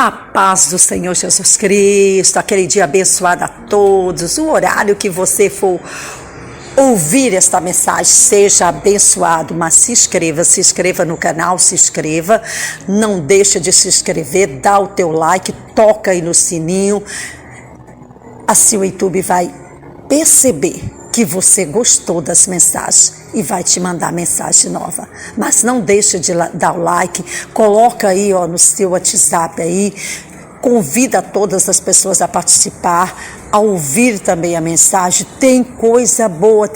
A paz do Senhor Jesus Cristo, aquele dia abençoado a todos, o horário que você for ouvir esta mensagem, seja abençoado, mas se inscreva no canal, se inscreva, não deixa de se inscrever, dá o teu like, toca aí no sininho, assim o YouTube vai perceber que você gostou das mensagens e vai te mandar mensagem nova. Mas não deixa de dar o like, coloca aí no seu WhatsApp aí, convida todas as pessoas a participar, a ouvir também a mensagem. Tem coisa boa,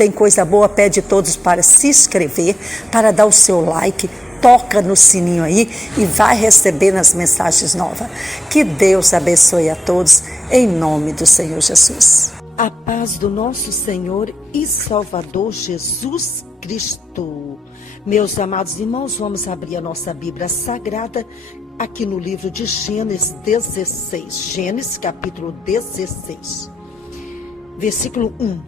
pede todos para se inscrever, para dar o seu like, toca no sininho aí e vai recebendo as mensagens novas. Que Deus abençoe a todos, em nome do Senhor Jesus. A paz do nosso Senhor e Salvador Jesus Cristo. Meus amados irmãos, vamos abrir a nossa Bíblia Sagrada aqui no livro de Gênesis 16. Gênesis capítulo 16. Versículo 1.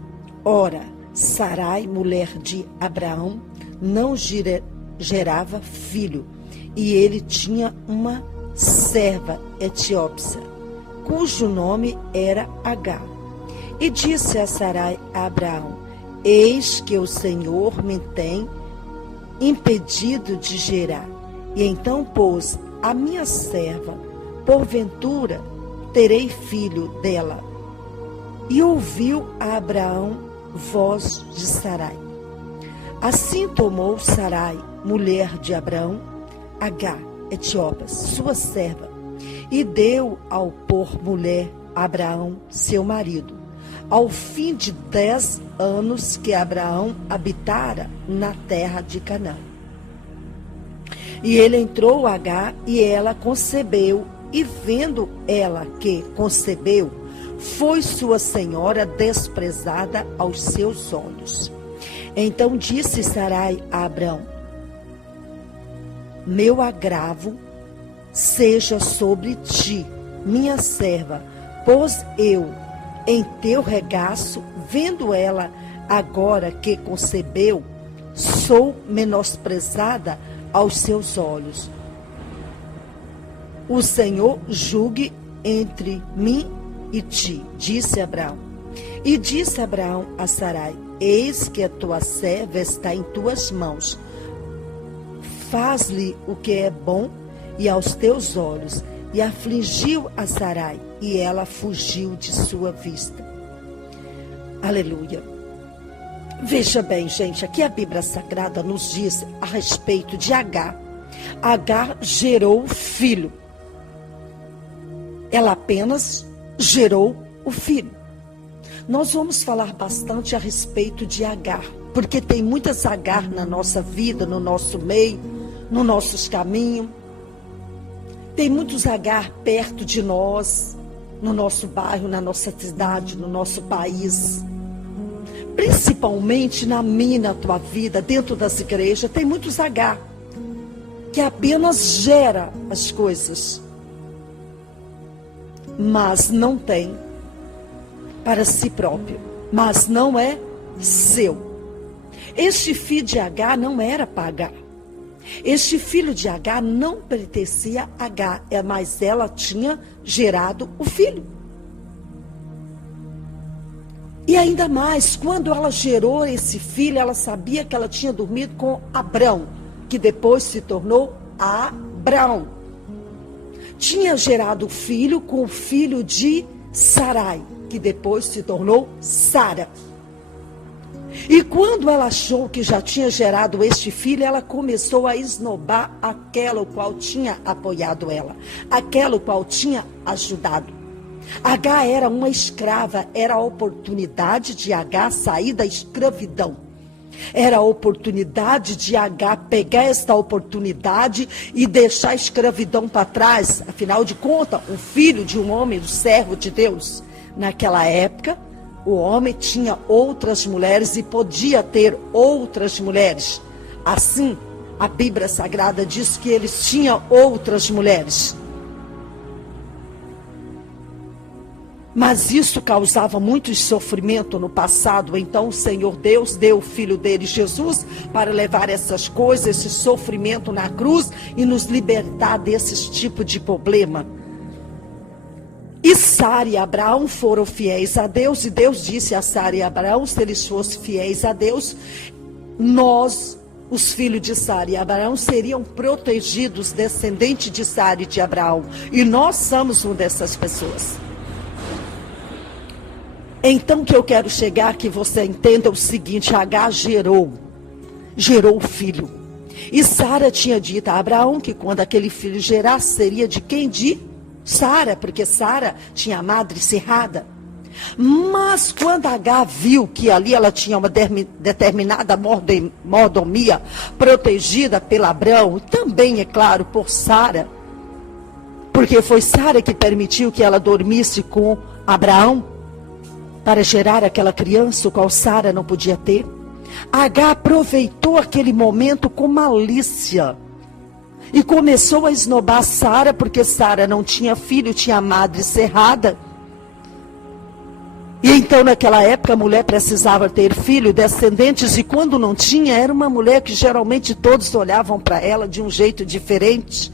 Ora, Sarai, mulher de Abraão, não gerava filho, e ele tinha uma serva etiópia, cujo nome era Agar. E disse a Sarai a Abraão: eis que o Senhor me tem impedido de gerar. E então pôs a minha serva, porventura terei filho dela. E ouviu a Abraão voz de Sarai. Assim tomou Sarai, mulher de Abraão, Agar, etiópia, sua serva, e deu ao por mulher Abraão, seu marido, ao fim de 10 anos que Abraão habitara na terra de Canaã. E ele entrou a Agar, e ela concebeu, e vendo ela que concebeu, foi sua senhora desprezada aos seus olhos. Então disse Sarai a Abraão: meu agravo seja sobre ti, minha serva, pois eu, em teu regaço, vendo ela agora que concebeu, sou menosprezada aos seus olhos. O Senhor julgue entre mim e ti, disse Abraão. E disse Abraão a Sarai: eis que a tua serva está em tuas mãos. Faz-lhe o que é bom e aos teus olhos. E afligiu a Sarai, e ela fugiu de sua vista. Aleluia. Veja bem, gente, aqui a Bíblia Sagrada nos diz a respeito de Agar. Agar gerou filho. Ela apenas gerou o filho. Nós vamos falar bastante a respeito de Agar, porque tem muitas Agar na nossa vida, no nosso meio, nos nossos caminhos. Tem muitos Agar perto de nós, no nosso bairro, na nossa cidade, no nosso país. Principalmente na minha e na tua vida, dentro das igrejas, tem muitos Agar que apenas gera as coisas, mas não tem para si próprio, mas não é seu. Este filho de Agar não era para Agar. Este filho de Agar não pertencia a Agar, mas ela tinha gerado o filho. E ainda mais, quando ela gerou esse filho, ela sabia que ela tinha dormido com Abrão, que depois se tornou Abrão. Tinha gerado o filho com o filho de Sarai, que depois se tornou Sara. E quando ela achou que já tinha gerado este filho, ela começou a esnobar aquela o qual tinha apoiado ela, aquela o qual tinha ajudado. Agar era uma escrava, era a oportunidade de Agar sair da escravidão. Era a oportunidade de Agar pegar esta oportunidade e deixar a escravidão para trás. Afinal de contas, o filho de um homem, o servo de Deus, naquela época, o homem tinha outras mulheres e podia ter outras mulheres. Assim, a Bíblia Sagrada diz que eles tinham outras mulheres. Mas isso causava muito sofrimento no passado. Então o Senhor Deus deu o Filho dele, Jesus, para levar essas coisas, esse sofrimento na cruz e nos libertar desse tipo de problema. E Sara e Abraão foram fiéis a Deus, e Deus disse a Sara e Abraão, se eles fossem fiéis a Deus, nós, os filhos de Sara e Abraão, seriam protegidos, descendentes de Sara e de Abraão. E nós somos uma dessas pessoas. Então que eu quero chegar, que você entenda o seguinte: Agar gerou o filho. E Sara tinha dito a Abraão que quando aquele filho gerasse, seria de quem? De Sara, porque Sara tinha a madre cerrada. Mas quando Agar viu que ali ela tinha uma determinada mordomia protegida pelo Abraão, também, é claro, por Sara, porque foi Sara que permitiu que ela dormisse com Abraão, para gerar aquela criança, o qual Sara não podia ter. Agar aproveitou aquele momento com malícia e começou a esnobar Sara, porque Sara não tinha filho, tinha a madre cerrada. E então naquela época a mulher precisava ter filho, descendentes, e quando não tinha, era uma mulher que geralmente todos olhavam para ela de um jeito diferente.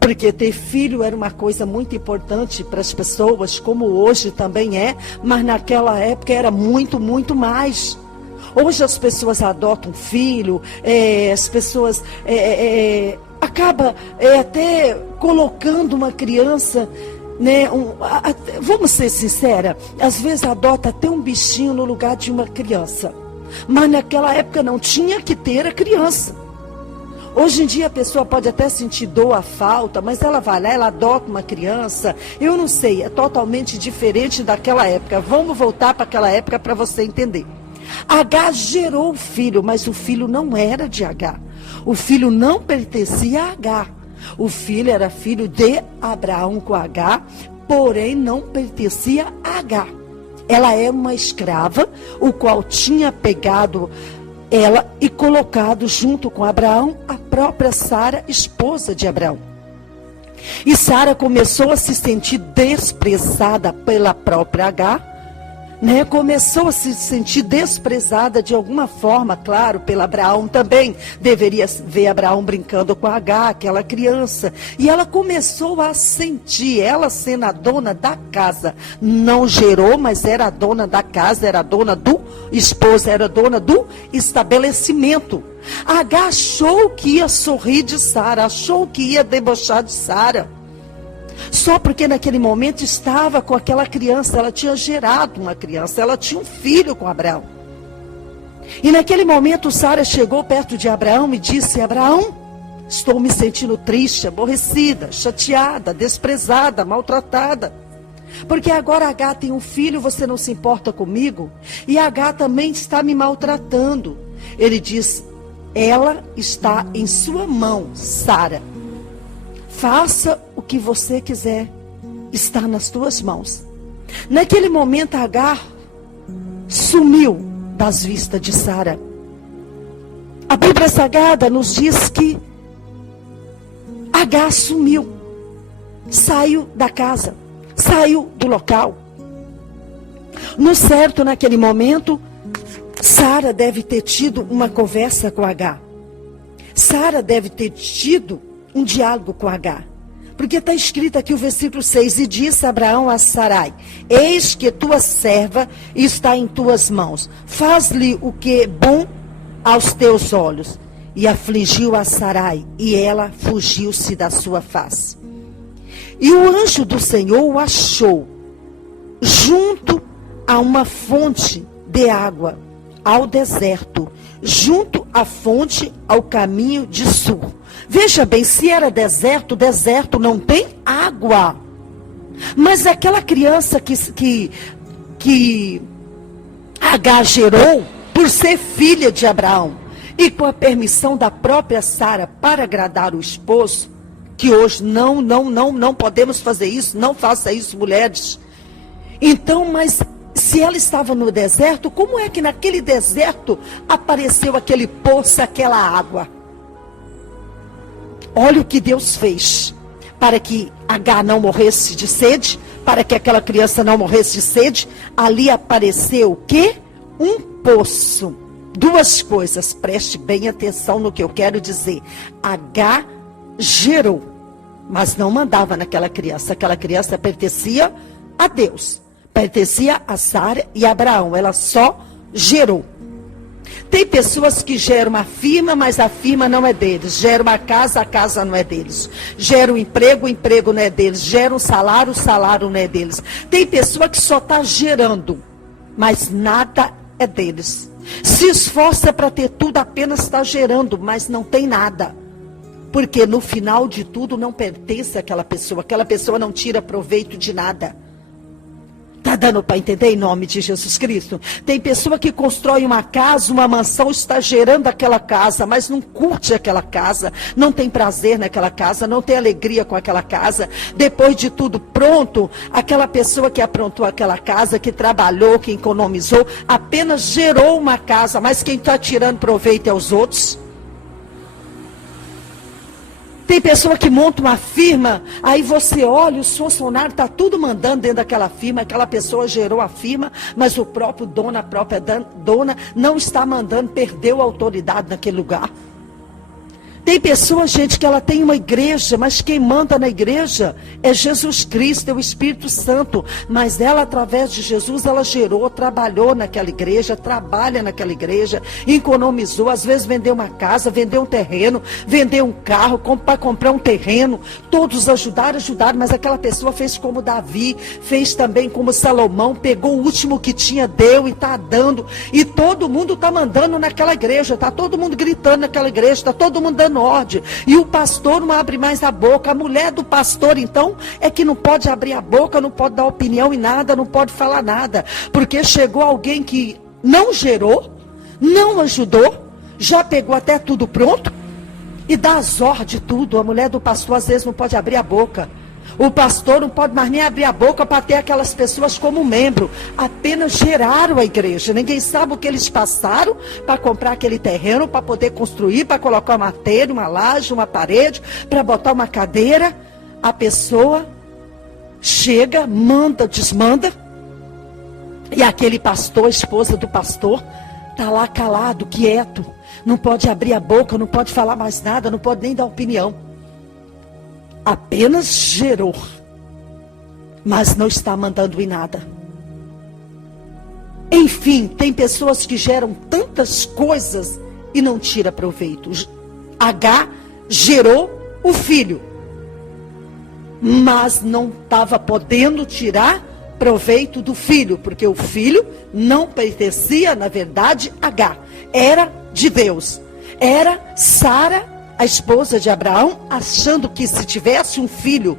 Porque ter filho era uma coisa muito importante para as pessoas, como hoje também é, mas naquela época era muito, muito mais. Hoje as pessoas adotam filho, as pessoas acabam até colocando uma criança, né? Vamos ser sinceras, às vezes adota até um bichinho no lugar de uma criança. Mas naquela época não tinha que ter a criança. Hoje em dia a pessoa pode até sentir dor, a falta, mas ela vai lá, ela adota uma criança. Eu não sei, é totalmente diferente daquela época. Vamos voltar para aquela época para você entender. Agar gerou o filho, mas o filho não era de Agar. O filho não pertencia a Agar. O filho era filho de Abraão com Agar, porém não pertencia a Agar. Ela era uma escrava, o qual tinha pegado ela e colocado junto com Abraão a própria Sara, esposa de Abraão. E Sara começou a se sentir desprezada pela própria Agar, né? Começou a se sentir desprezada de alguma forma, claro, pelo Abraão também. Deveria ver Abraão brincando com a Agar, aquela criança. E ela começou a sentir, ela sendo a dona da casa, não gerou, mas era a dona da casa, era a dona do esposo, era a dona do estabelecimento. Agar achou que ia sorrir de Sara, achou que ia debochar de Sara. Só porque naquele momento estava com aquela criança, ela tinha gerado uma criança, ela tinha um filho com Abraão. E naquele momento Sara chegou perto de Abraão e disse: Abraão, estou me sentindo triste, aborrecida, chateada, desprezada, maltratada. Porque agora Agar tem um filho, você não se importa comigo? E Agar também está me maltratando. Ele diz: ela está em sua mão, Sara. Faça o que você quiser, está nas tuas mãos. Naquele momento Agar sumiu das vistas de Sara. A Bíblia Sagrada nos diz que Agar sumiu, saiu da casa, saiu do local. No certo, naquele momento, Sara deve ter tido uma conversa com Agar. Sara deve ter tido um diálogo com Agar. Porque está escrito aqui o versículo 6. E disse Abraão a Sarai: eis que tua serva está em tuas mãos. Faz-lhe o que é bom aos teus olhos. E afligiu a Sarai, e ela fugiu-se da sua face. E o anjo do Senhor o achou junto a uma fonte de água, ao deserto, junto à fonte, ao caminho de sul. Veja bem, se era deserto, deserto não tem água. Mas aquela criança que Agar gerou, por ser filha de Abraão, e com a permissão da própria Sara para agradar o esposo, que hoje não podemos fazer isso, não faça isso, mulheres. Então, mas se ela estava no deserto, como é que naquele deserto apareceu aquele poço, aquela água? Olha o que Deus fez para que Agar não morresse de sede, para que aquela criança não morresse de sede. Ali apareceu o quê? Um poço. Duas coisas, preste bem atenção no que eu quero dizer. Agar gerou mas não mandava naquela criança. Aquela criança pertencia a Deus, pertencia a Sara e a Abraão. Ela só gerou. Tem pessoas que geram uma firma, mas a firma não é deles. Gera uma casa, a casa não é deles. Gera um emprego, o emprego não é deles. Gera um salário, o salário não é deles. Tem pessoa que só está gerando, mas nada é deles. Se esforça para ter tudo, apenas está gerando, mas não tem nada. Porque no final de tudo não pertence àquela pessoa não tira proveito de nada. Está dando para entender em nome de Jesus Cristo? Tem pessoa que constrói uma casa, uma mansão, está gerando aquela casa, mas não curte aquela casa, não tem prazer naquela casa, não tem alegria com aquela casa. Depois de tudo pronto, aquela pessoa que aprontou aquela casa, que trabalhou, que economizou, apenas gerou uma casa, mas quem está tirando proveito é os outros. Tem pessoa que monta uma firma, aí você olha, os funcionários, está tudo mandando dentro daquela firma, aquela pessoa gerou a firma, mas o próprio dono, a própria dona, não está mandando, perdeu a autoridade naquele lugar. Tem pessoa, gente, que ela tem uma igreja, mas quem manda na igreja é Jesus Cristo, é o Espírito Santo. Mas ela, através de Jesus, ela gerou, trabalhou naquela igreja, trabalha naquela igreja, economizou, às vezes vendeu uma casa, vendeu um terreno, vendeu um carro, para comprar um terreno. Todos ajudaram, mas aquela pessoa fez como Davi, fez também como Salomão, pegou o último que tinha, deu e está dando. E todo mundo está mandando naquela igreja, está todo mundo gritando naquela igreja, está todo mundo dando ordem, e o pastor não abre mais a boca. A mulher do pastor, então, é que não pode abrir a boca, não pode dar opinião em nada, não pode falar nada, porque chegou alguém que não gerou, não ajudou, já pegou até tudo pronto, e dá as ordens de tudo. A mulher do pastor, às vezes, não pode abrir a boca. O pastor não pode mais nem abrir a boca para ter aquelas pessoas como membro. Apenas geraram a igreja. Ninguém sabe o que eles passaram para comprar aquele terreno, para poder construir, para colocar uma telha, uma laje, uma parede, para botar uma cadeira. A pessoa chega, manda, desmanda. E aquele pastor, a esposa do pastor, está lá calado, quieto. Não pode abrir a boca, não pode falar mais nada, não pode nem dar opinião. Apenas gerou, mas não está mandando em nada. Enfim, tem pessoas que geram tantas coisas e não tira proveito. H gerou o filho, mas não estava podendo tirar proveito do filho, porque o filho não pertencia, na verdade, a H, era de Deus. Era Sara, a esposa de Abraão, achando que se tivesse um filho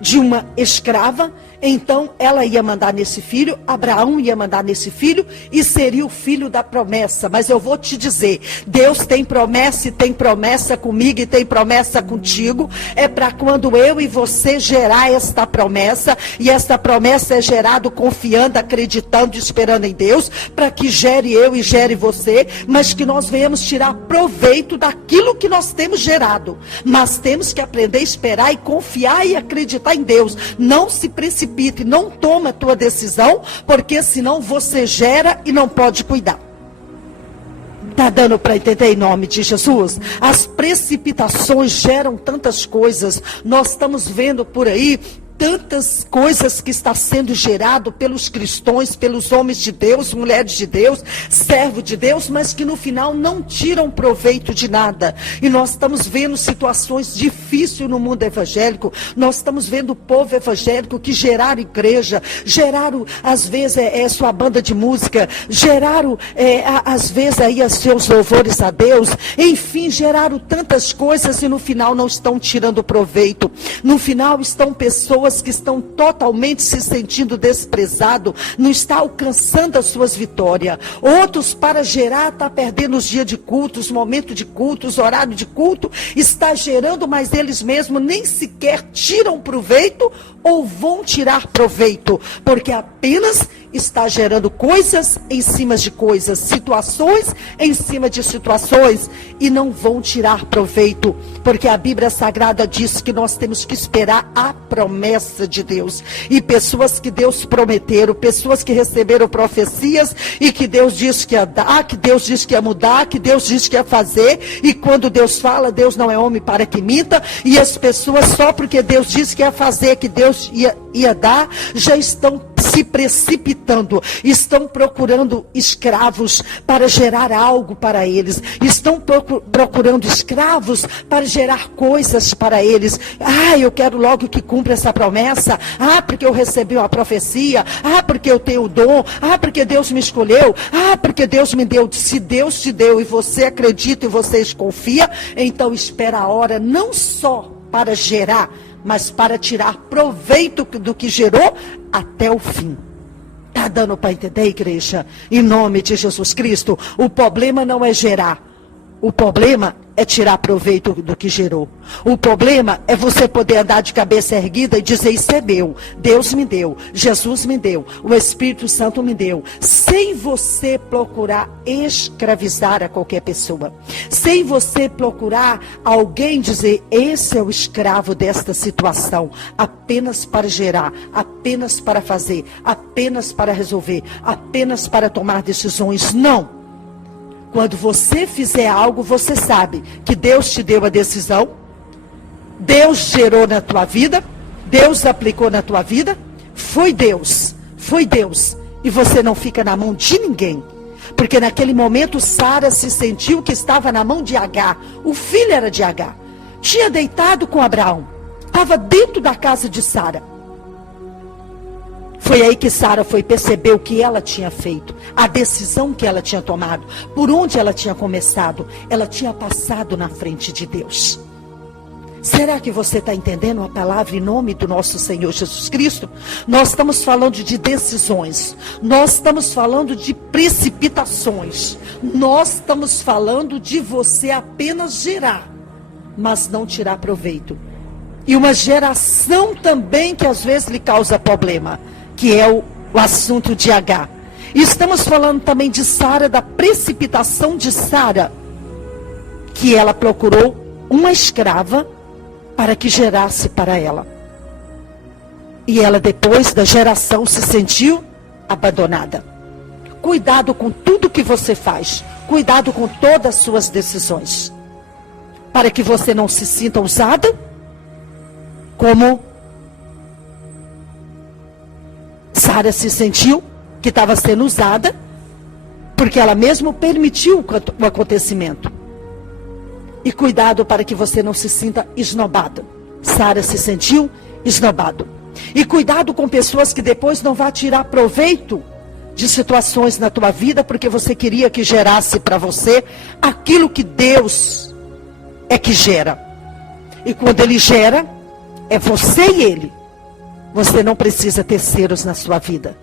de uma escrava, então ela ia mandar nesse filho, Abraão ia mandar nesse filho, e seria o filho da promessa. Mas eu vou te dizer, Deus tem promessa, e tem promessa comigo, e tem promessa contigo. É para quando eu e você gerar esta promessa, e esta promessa é gerado confiando, acreditando, esperando em Deus, para que gere eu e gere você, mas que nós venhamos tirar proveito daquilo que nós temos gerado. Mas temos que aprender a esperar e confiar e acreditar em Deus. Não se precipite, não toma a tua decisão, porque senão você gera e não pode cuidar. Está dando para entender em nome de Jesus? As precipitações geram tantas coisas. Nós estamos vendo por aí tantas coisas que está sendo gerado pelos cristãos, pelos homens de Deus, mulheres de Deus, servos de Deus, mas que no final não tiram proveito de nada. E nós estamos vendo situações difíceis no mundo evangélico. Nós estamos vendo o povo evangélico que geraram igreja, geraram às vezes sua banda de música, geraram às vezes aí os seus louvores a Deus, enfim, geraram tantas coisas e no final não estão tirando proveito. No final estão pessoas que estão totalmente se sentindo desprezado, não está alcançando as suas vitórias. Outros, para gerar, está perdendo os dias de culto, os momentos de culto, os horários de culto, está gerando, mas eles mesmos nem sequer tiram proveito ou vão tirar proveito, porque apenas está gerando coisas em cima de coisas, situações em cima de situações, e não vão tirar proveito, porque a Bíblia Sagrada diz que nós temos que esperar a promessa de Deus. E pessoas que Deus prometeram, pessoas que receberam profecias e que Deus disse que ia dar, que Deus disse que ia mudar, que Deus disse que ia fazer, e quando Deus fala, Deus não é homem para que minta, e as pessoas só porque Deus disse que ia fazer, que Deus ia dar, já estão se precipitando, estão procurando escravos para gerar algo para eles, estão procurando escravos para gerar coisas para eles. Eu quero logo que cumpra essa promessa, porque eu recebi uma profecia, porque eu tenho o dom, porque Deus me escolheu, porque Deus me deu. Se Deus te deu e você acredita e você confia, então espera a hora não só para gerar, mas para tirar proveito do que gerou até o fim. Está dando para entender, igreja? Em nome de Jesus Cristo, o problema não é gerar. O problema é tirar proveito do que gerou. O problema é você poder andar de cabeça erguida e dizer: isso é meu, Deus me deu, Jesus me deu, o Espírito Santo me deu, sem você procurar escravizar a qualquer pessoa, sem você procurar alguém dizer: esse é o escravo desta situação, apenas para gerar, apenas para fazer, apenas para resolver, apenas para tomar decisões. Não. Quando você fizer algo, você sabe que Deus te deu a decisão, Deus gerou na tua vida, Deus aplicou na tua vida, foi Deus, e você não fica na mão de ninguém. Porque naquele momento Sara se sentiu que estava na mão de Agar, o filho era de Agar, tinha deitado com Abraão, estava dentro da casa de Sara. Foi aí que Sara foi perceber o que ela tinha feito, a decisão que ela tinha tomado, por onde ela tinha começado. Ela tinha passado na frente de Deus. Será que você está entendendo a palavra em nome do nosso Senhor Jesus Cristo? Nós estamos falando de decisões, nós estamos falando de precipitações, nós estamos falando de você apenas gerar, mas não tirar proveito. E uma geração também que às vezes lhe causa problema, que é o assunto de Agar. E estamos falando também de Sara, da precipitação de Sara, que ela procurou uma escrava para que gerasse para ela. E ela, depois da geração, se sentiu abandonada. Cuidado com tudo que você faz, cuidado com todas as suas decisões, para que você não se sinta usada como Sara se sentiu que estava sendo usada, porque ela mesmo permitiu o acontecimento. E cuidado para que você não se sinta esnobado. Sara se sentiu esnobado. E cuidado com pessoas que depois não vão tirar proveito de situações na tua vida, porque você queria que gerasse para você aquilo que Deus é que gera. E quando Ele gera, é você e Ele. Você não precisa terceiros na sua vida.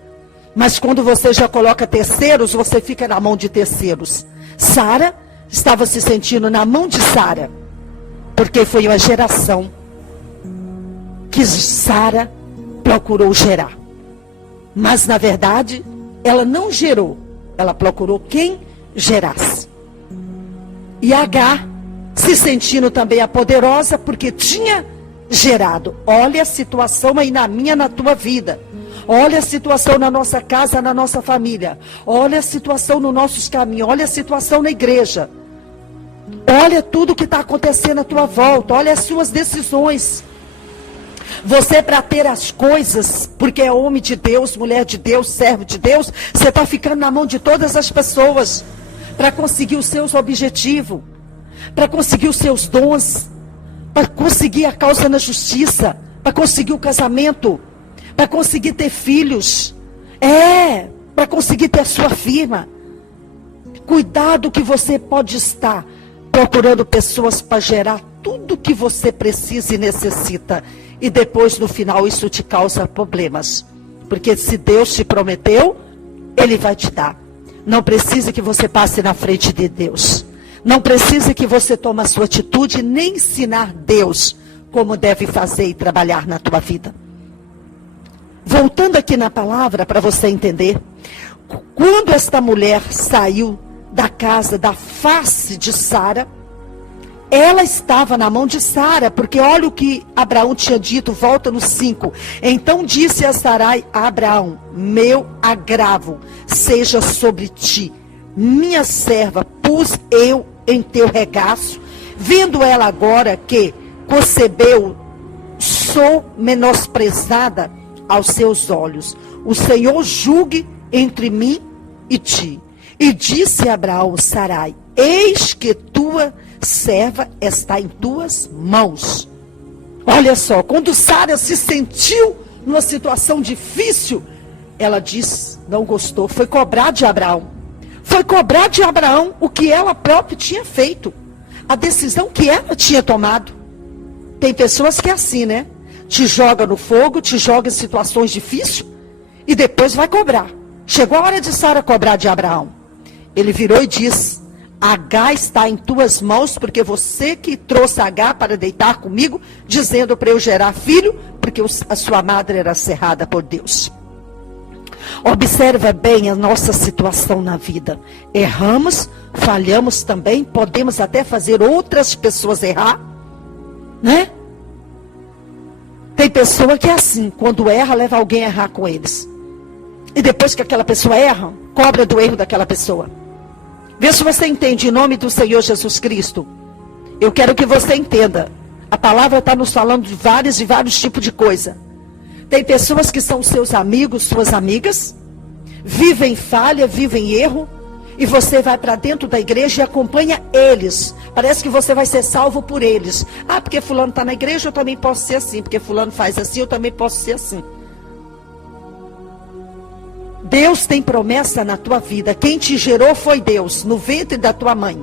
Mas quando você já coloca terceiros, você fica na mão de terceiros. Sara estava se sentindo na mão de Sara, porque foi uma geração que Sara procurou gerar. Mas na verdade, ela não gerou. Ela procurou quem gerasse. E Agar, se sentindo também a poderosa, porque tinha gerado. Olha a situação aí na minha, na tua vida. Olha a situação na nossa casa, na nossa família. Olha a situação nos nossos caminhos. Olha a situação na igreja. Olha tudo que está acontecendo à tua volta. Olha as suas decisões. Você, para ter as coisas, porque é homem de Deus, mulher de Deus, servo de Deus, você está ficando na mão de todas as pessoas para conseguir os seus objetivos, para conseguir os seus dons, para conseguir a causa na justiça, para conseguir o casamento, para conseguir ter filhos, para conseguir ter a sua firma. Cuidado que você pode estar procurando pessoas para gerar tudo que você precisa e necessita, e depois no final isso te causa problemas, porque se Deus te prometeu, Ele vai te dar. Não precisa que você passe na frente de Deus. Não precisa que você tome a sua atitude, nem ensinar Deus como deve fazer e trabalhar na tua vida. Voltando aqui na palavra para você entender, quando esta mulher saiu da casa, da face de Sara, ela estava na mão de Sara, porque olha o que Abraão tinha dito, volta no 5. Então disse a Sarai a Abraão: meu agravo seja sobre ti, minha serva pus eu em teu regaço, vendo ela agora que concebeu, sou menosprezada aos seus olhos. O Senhor julgue entre mim e ti. E disse Abraão a Sarai: eis que tua serva está em tuas mãos. Olha só, quando Sara se sentiu numa situação difícil, ela disse, não gostou, foi cobrar de Abraão. Foi cobrar de Abraão o que ela própria tinha feito, a decisão que ela tinha tomado. Tem pessoas que é assim, né? Te joga no fogo, te joga em situações difíceis e depois vai cobrar. Chegou a hora de Sara cobrar de Abraão. Ele virou e disse: Agar está em tuas mãos, porque você que trouxe Agar para deitar comigo, dizendo para eu gerar filho, porque a sua madre era cerrada por Deus. Observa bem a nossa situação na vida. Erramos, falhamos também, podemos até fazer outras pessoas errar, né? Tem pessoa que é assim, quando erra, leva alguém a errar com eles. E depois que aquela pessoa erra, cobra do erro daquela pessoa. Vê se você entende, em nome do Senhor Jesus Cristo. Eu quero que você entenda. A palavra está nos falando de vários tipos de coisa. Tem pessoas que são seus amigos, suas amigas, vivem falha, vivem erro, e você vai para dentro da igreja e acompanha eles. Parece que você vai ser salvo por eles. Ah, porque fulano está na igreja, eu também posso ser assim. Porque fulano faz assim, eu também posso ser assim. Deus tem promessa na tua vida. Quem te gerou foi Deus, no ventre da tua mãe.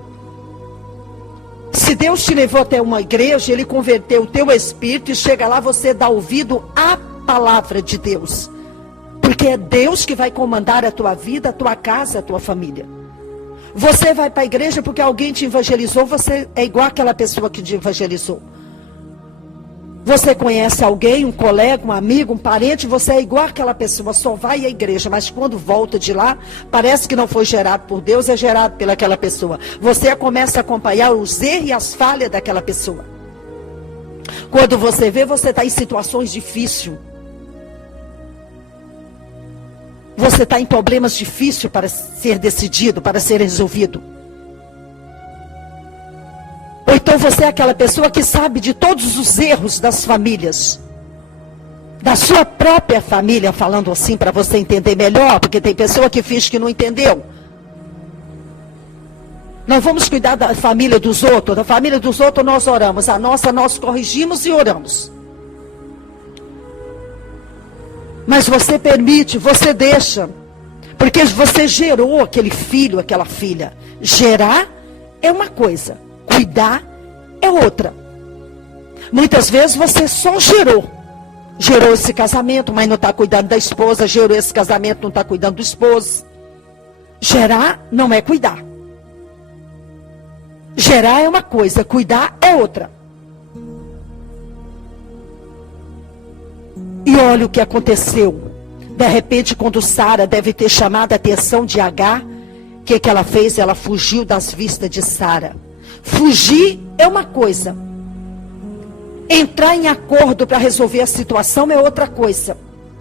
Se Deus te levou até uma igreja, Ele converteu o teu espírito e chega lá, você dá ouvido à palavra de Deus. Porque é Deus que vai comandar a tua vida, a tua casa, a tua família. Você vai para a igreja porque alguém te evangelizou, você é igual àquela pessoa que te evangelizou. Você conhece alguém, um colega, um amigo, um parente, você é igual àquela pessoa, só vai à igreja, mas quando volta de lá, parece que não foi gerado por Deus, é gerado pelaquela pessoa. Você começa a acompanhar os erros e as falhas daquela pessoa. Quando você vê, você está em situações difíceis. Você está em problemas difíceis para ser decidido, para ser resolvido. Ou então você é aquela pessoa que sabe de todos os erros das famílias. Da sua própria família, falando assim para você entender melhor, porque tem pessoa que finge que não entendeu. Não vamos cuidar da família dos outros. Da família dos outros nós oramos. A nossa nós corrigimos e oramos. Mas você permite, você deixa. Porque você gerou aquele filho, aquela filha. Gerar é uma coisa. Cuidar é outra. Muitas vezes você só gerou. Gerou esse casamento, mas não está cuidando da esposa. Gerou esse casamento, não está cuidando do esposo. Gerar não é cuidar. Gerar é uma coisa, cuidar é outra. E olha o que aconteceu. De repente, quando Sara deve ter chamado a atenção de Agar, o que ela fez? Ela fugiu das vistas de Sara. Fugir é uma coisa. Entrar em acordo para resolver a situação é outra coisa.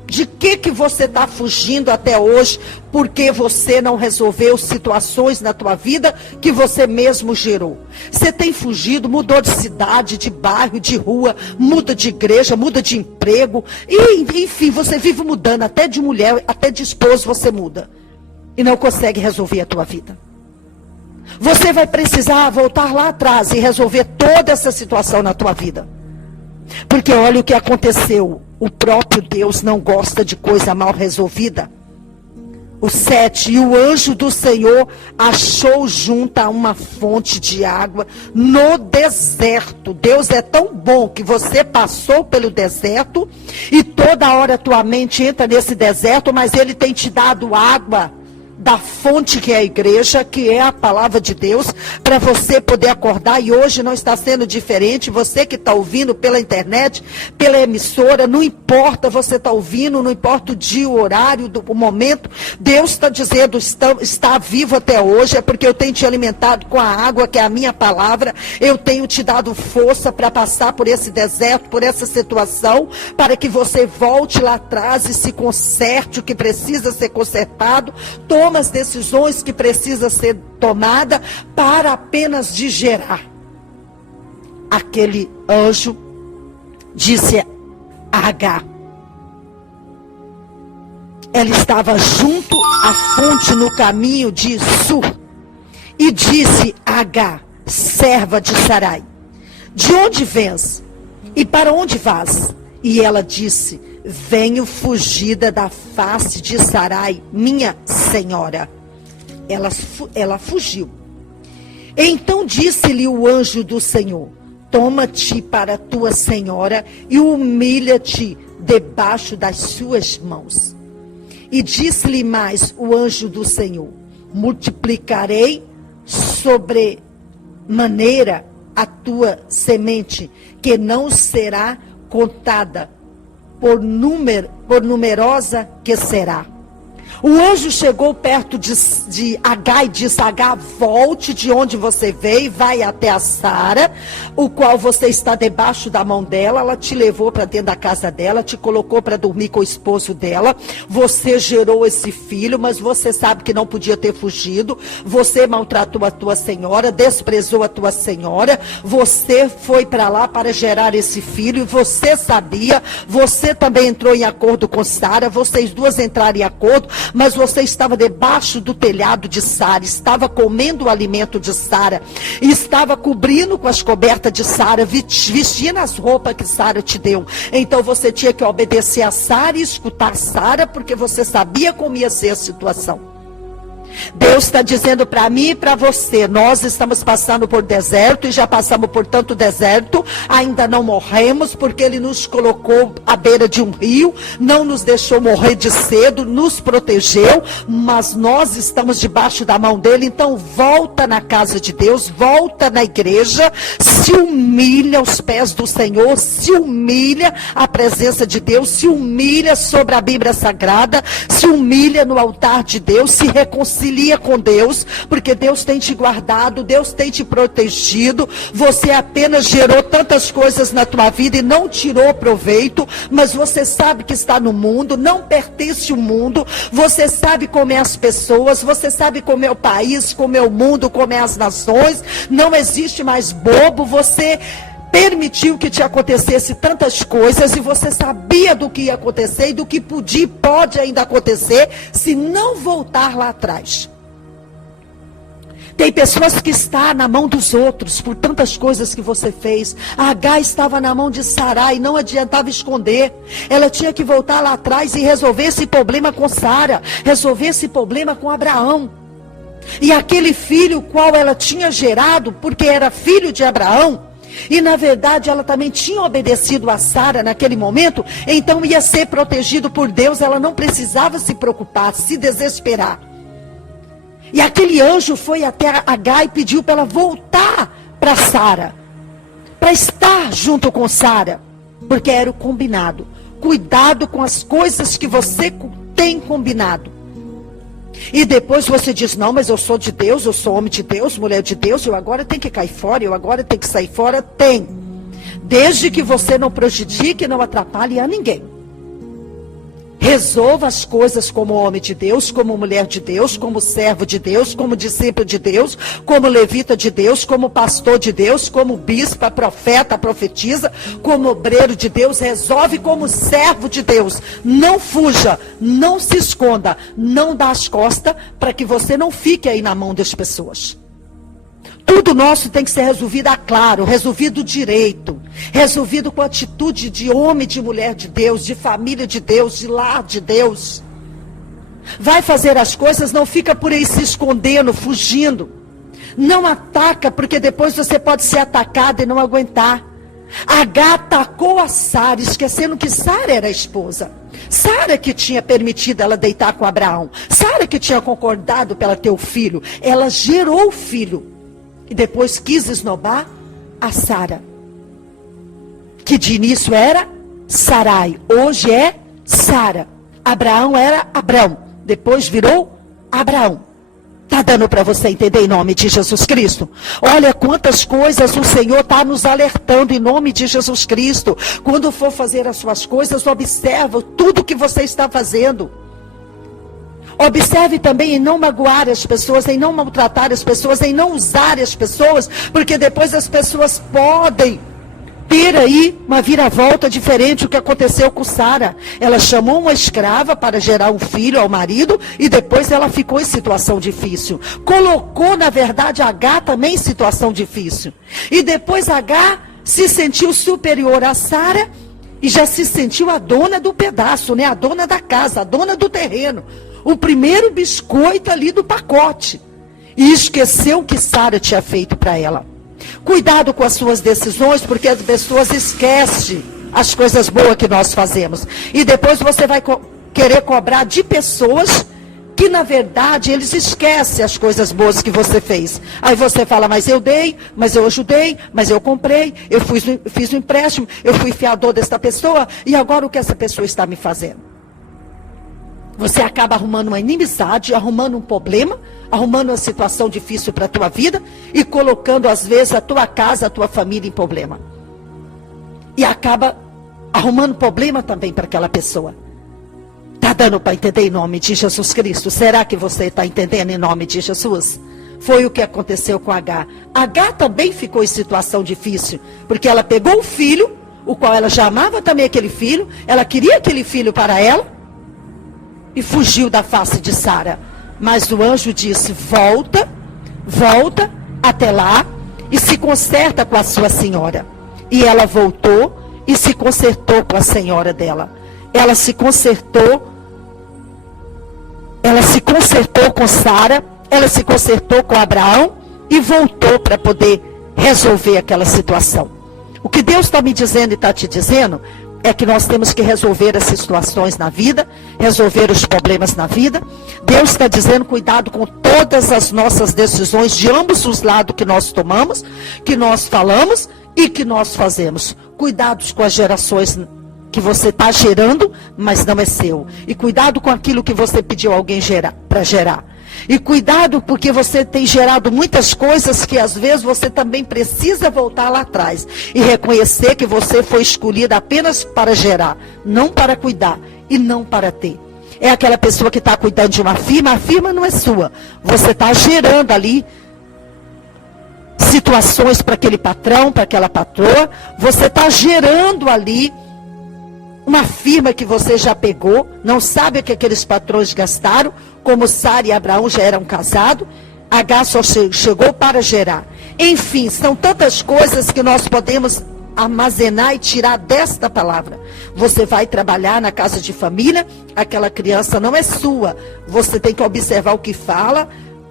De que você está fugindo até hoje? Porque você não resolveu situações na tua vida que você mesmo gerou. Você tem fugido, mudou de cidade, de bairro, de rua, muda de igreja, muda de emprego. E, enfim, você vive mudando, até de mulher, até de esposo você muda. E não consegue resolver a tua vida. Você vai precisar voltar lá atrás e resolver toda essa situação na tua vida. Porque olha o que aconteceu. O próprio Deus não gosta de coisa mal resolvida. O 7, e o anjo do Senhor achou junto a uma fonte de água no deserto. Deus é tão bom que você passou pelo deserto e toda hora tua mente entra nesse deserto, mas Ele tem te dado água da fonte que é a igreja, que é a palavra de Deus, para você poder acordar. E hoje não está sendo diferente. Você que está ouvindo pela internet, pela emissora, não importa, você está ouvindo, não importa o dia, o horário, o momento, Deus está dizendo, está vivo até hoje, é porque eu tenho te alimentado com a água, que é a minha palavra, eu tenho te dado força para passar por esse deserto, por essa situação, para que você volte lá atrás e se conserte o que precisa ser consertado, toma as decisões que precisa ser tomada para apenas gerar. Aquele anjo disse a Agar, ela estava junto à fonte no caminho de Sur, e disse a Agar, serva de Sarai, de onde vens e para onde vas? E ela disse, venho fugida da face de Sarai, minha senhora. Ela fugiu. Então disse-lhe o anjo do Senhor, toma-te para tua senhora e humilha-te debaixo das suas mãos. E disse-lhe mais o anjo do Senhor, multiplicarei sobremaneira a tua semente, que não será contada, por numerosa que será. O anjo chegou perto de Agar e disse, Agar, volte de onde você veio, vai até a Sara, o qual você está debaixo da mão dela, ela te levou para dentro da casa dela, te colocou para dormir com o esposo dela, você gerou esse filho, mas você sabe que não podia ter fugido, você maltratou a tua senhora, desprezou a tua senhora, você foi para lá para gerar esse filho, você sabia, você também entrou em acordo com Sara, vocês duas entraram em acordo, mas você estava debaixo do telhado de Sara, estava comendo o alimento de Sara, estava cobrindo com as cobertas de Sara, vestindo as roupas que Sara te deu. Então você tinha que obedecer a Sara e escutar Sara, porque você sabia como ia ser a situação. Deus está dizendo para mim e para você, nós estamos passando por deserto e já passamos por tanto deserto, ainda não morremos porque Ele nos colocou à beira de um rio, não nos deixou morrer de cedo, nos protegeu, mas nós estamos debaixo da mão dEle. Então volta na casa de Deus, volta na igreja, se humilha aos pés do Senhor, se humilha à presença de Deus, se humilha sobre a Bíblia Sagrada, se humilha no altar de Deus, se reconcilia com Deus, porque Deus tem te guardado, Deus tem te protegido, você apenas gerou tantas coisas na tua vida e não tirou proveito, mas você sabe que está no mundo, não pertence ao mundo, você sabe como é as pessoas, você sabe como é o país, como é o mundo, como é as nações, não existe mais bobo, você permitiu que te acontecesse tantas coisas e você sabia do que ia acontecer e do que podia e pode ainda acontecer se não voltar lá atrás. Tem pessoas que estão na mão dos outros por tantas coisas que você fez. A Agar estava na mão de Sarai, não adiantava esconder. Ela tinha que voltar lá atrás e resolver esse problema com Sara, resolver esse problema com Abraão. E aquele filho qual ela tinha gerado, porque era filho de Abraão, e na verdade ela também tinha obedecido a Sara naquele momento, então ia ser protegido por Deus, ela não precisava se preocupar, se desesperar. E aquele anjo foi até Agar e pediu para ela voltar para Sara, para estar junto com Sara, porque era o combinado. Cuidado com as coisas que você tem combinado. E depois você diz, não, mas eu sou de Deus, eu sou homem de Deus, mulher de Deus, eu agora tenho que cair fora, eu agora tenho que sair fora. Tem. Desde que você não prejudique, não atrapalhe a ninguém. Resolva as coisas como homem de Deus, como mulher de Deus, como servo de Deus, como discípulo de Deus, como levita de Deus, como pastor de Deus, como bispo, profeta, profetiza, como obreiro de Deus. Resolve como servo de Deus. Não fuja, não se esconda, não dá as costas para que você não fique aí na mão das pessoas. Tudo nosso tem que ser resolvido a claro, resolvido direito, resolvido com atitude de homem, de mulher de Deus, de família de Deus, de lar de Deus. Vai fazer as coisas, não fica por aí se escondendo, fugindo. Não ataca, porque depois você pode ser atacado e não aguentar. Agar atacou a Sara, esquecendo que Sara era a esposa. Sara que tinha permitido ela deitar com Abraão. Sara que tinha concordado para ela ter o filho. Ela gerou o filho. E depois quis esnobar a Sara, que de início era Sarai, hoje é Sara. Abraão era Abrão, depois virou Abraão. Está dando para você entender em nome de Jesus Cristo? Olha quantas coisas o Senhor está nos alertando em nome de Jesus Cristo. Quando for fazer as suas coisas, observa tudo que você está fazendo. Observe também em não magoar as pessoas, em não maltratar as pessoas, em não usar as pessoas, porque depois as pessoas podem ter aí uma viravolta diferente do que aconteceu com Sara. Ela chamou uma escrava para gerar um filho ao marido e depois ela ficou em situação difícil. Colocou, na verdade, Agar também em situação difícil. E depois Agar se sentiu superior a Sara e já se sentiu a dona do pedaço, né? A dona da casa, a dona do terreno. O primeiro biscoito ali do pacote. E esqueceu o que Sara tinha feito para ela. Cuidado com as suas decisões, porque as pessoas esquecem as coisas boas que nós fazemos. E depois você vai querer cobrar de pessoas que, na verdade, eles esquecem as coisas boas que você fez. Aí você fala, mas eu dei, mas eu ajudei, mas eu comprei, eu fiz um empréstimo, eu fui fiador desta pessoa, e agora o que essa pessoa está me fazendo? Você acaba arrumando uma inimizade, arrumando um problema, arrumando uma situação difícil para a tua vida e colocando, às vezes, a tua casa, a tua família em problema. E acaba arrumando problema também para aquela pessoa. Está dando para entender em nome de Jesus Cristo? Será que você está entendendo em nome de Jesus? Foi o que aconteceu com Agar. Agar também ficou em situação difícil, porque ela pegou o filho, o qual ela já amava também aquele filho, ela queria aquele filho para ela, e fugiu da face de Sara. Mas o anjo disse, volta até lá e se conserta com a sua senhora. E ela voltou e se consertou com a senhora dela. Ela se consertou com Sara, ela se consertou com Abraão e voltou para poder resolver aquela situação. O que Deus está me dizendo e está te dizendo é que nós temos que resolver as situações na vida, resolver os problemas na vida. Deus está dizendo, cuidado com todas as nossas decisões de ambos os lados que nós tomamos, que nós falamos e que nós fazemos. Cuidados com as gerações que você está gerando, mas não é seu. E cuidado com aquilo que você pediu alguém para gerar. E cuidado porque você tem gerado muitas coisas que às vezes você também precisa voltar lá atrás. E reconhecer que você foi escolhida apenas para gerar, não para cuidar e não para ter. É aquela pessoa que está cuidando de uma firma, a firma não é sua. Você está gerando ali situações para aquele patrão, para aquela patroa. Você está gerando ali uma firma que você já pegou, não sabe o que aqueles patrões gastaram, como Sara e Abraão já eram casados, Agar só chegou para gerar. Enfim, são tantas coisas que nós podemos armazenar e tirar desta palavra. Você vai trabalhar na casa de família, aquela criança não é sua, você tem que observar o que fala,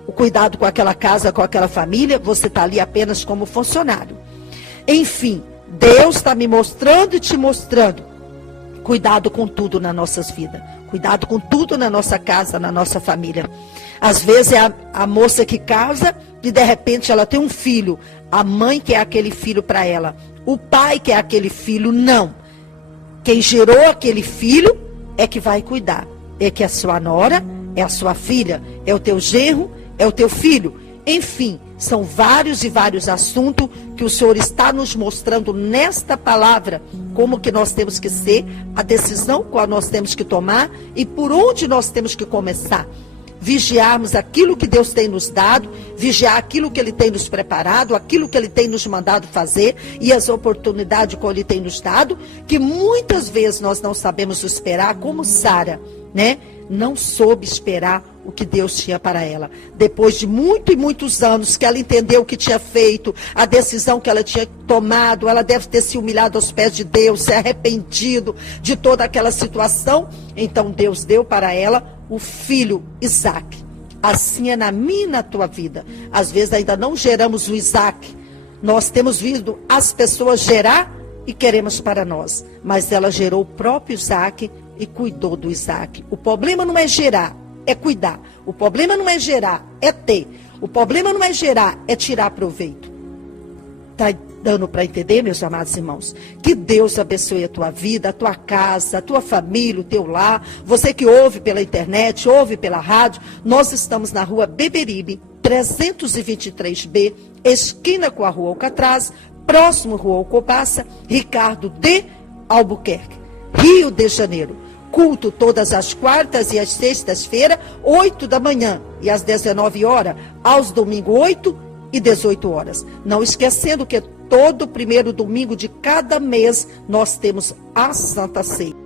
o cuidado com aquela casa, com aquela família, você está ali apenas como funcionário. Enfim, Deus está me mostrando e te mostrando. Cuidado com tudo nas nossas vidas. Cuidado com tudo na nossa casa, na nossa família. Às vezes é a moça que casa e de repente ela tem um filho. A mãe quer aquele filho para ela. O pai quer aquele filho. Não. Quem gerou aquele filho é que vai cuidar. É que é a sua nora, é a sua filha, é o teu genro, é o teu filho. Enfim, são vários e vários assuntos que o Senhor está nos mostrando nesta palavra, como que nós temos que ser, a decisão qual nós temos que tomar e por onde nós temos que começar. Vigiarmos aquilo que Deus tem nos dado, vigiar aquilo que Ele tem nos preparado, aquilo que Ele tem nos mandado fazer e as oportunidades que Ele tem nos dado, que muitas vezes nós não sabemos esperar, como Sara, né? Não soube esperar o que Deus tinha para ela. Depois de muitos anos que ela entendeu o que tinha feito, a decisão que ela tinha tomado, ela deve ter se humilhado aos pés de Deus, se arrependido de toda aquela situação. Então Deus deu para ela o filho Isaac. Assim é na minha e na tua vida. Às vezes ainda não geramos o Isaac. Nós temos visto as pessoas gerar e queremos para nós. Mas ela gerou o próprio Isaac e cuidou do Isaac. O problema não é gerar, é cuidar. O problema não é gerar, é ter. O problema não é gerar, é tirar proveito. Está dando para entender, meus amados irmãos? Que Deus abençoe a tua vida, a tua casa, a tua família, o teu lar. Você que ouve pela internet, ouve pela rádio. Nós estamos na rua Beberibe, 323B, esquina com a rua Alcatraz, próximo rua Alcobaça, Ricardo de Albuquerque, Rio de Janeiro. Culto todas as quartas e as sextas-feiras, 8 da manhã e às 19 horas, aos domingos 8 e 18 horas. Não esquecendo que todo primeiro domingo de cada mês nós temos a Santa Ceia.